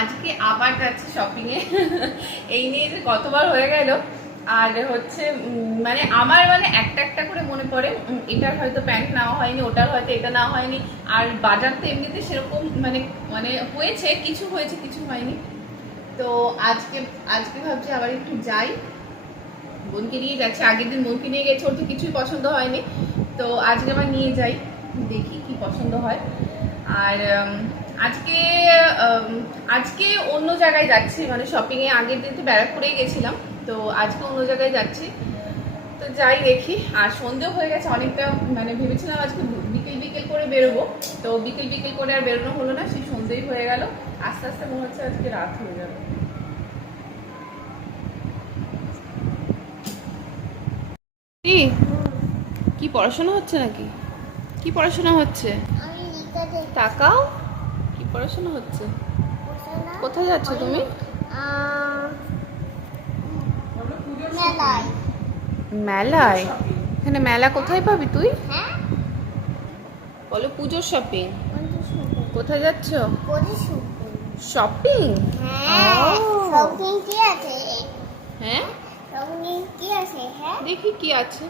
আজকে আবার যাচ্ছি শপিং এ। এই নিয়ে যে কতবার হয়ে গেল। আর হচ্ছে মানে আমার মানে একটা একটা করে মনে পড়ে, এটার হয়তো প্যান্ট নেওয়া হয়নি, ওটার হয়তো এটা নেওয়া হয়নি। আর বাজার তো এমনিতে সেরকম মানে মানে হয়েছে, কিছু হয়েছে কিছু হয়নি। তো আজকে আজকে ভাবছি আবার একটু যাই, বোনকে নিয়ে যাচ্ছি। আগের দিন বোনকে নিয়ে গেছে, ওর তো কিছুই পছন্দ হয়নি। তো আজকে আবার নিয়ে যাই, দেখি কি পছন্দ হয়। আর আজকে আজকে অন্য জায়গায় যাচ্ছি, মানে শপিং এ আগের দিন তো ব্যারাকপুরেই গেছিলাম, তো আজকে অন্য জায়গায় যাচ্ছি। তো যাই দেখি। আর সন্ধ্যে হয়ে গেছে অনেকটা, মানে ভেবেছিলাম আজকে বিকেল বিকেল করে বেরোবো, তো বিকেল বিকেল করে আর বেরোনো হলো না, সেই সন্ধ্যেই হয়ে গেল। আস্তে আস্তে মনে হচ্ছে আজকে রাত হয়ে যাবে। কি কি পড়াশোনা হচ্ছে নাকি? কি পড়াশোনা হচ্ছে? তাকাও, কি পড়াশোনা হচ্ছে? কোথায় যাচ্ছ তুমি? মেলায়? এখানে মেলা কোথায় পাবি তুই? বলো পুজোর শপিং। কোথায় যাচ্ছ? শপিং? হ্যাঁ, দেখি কি আছে।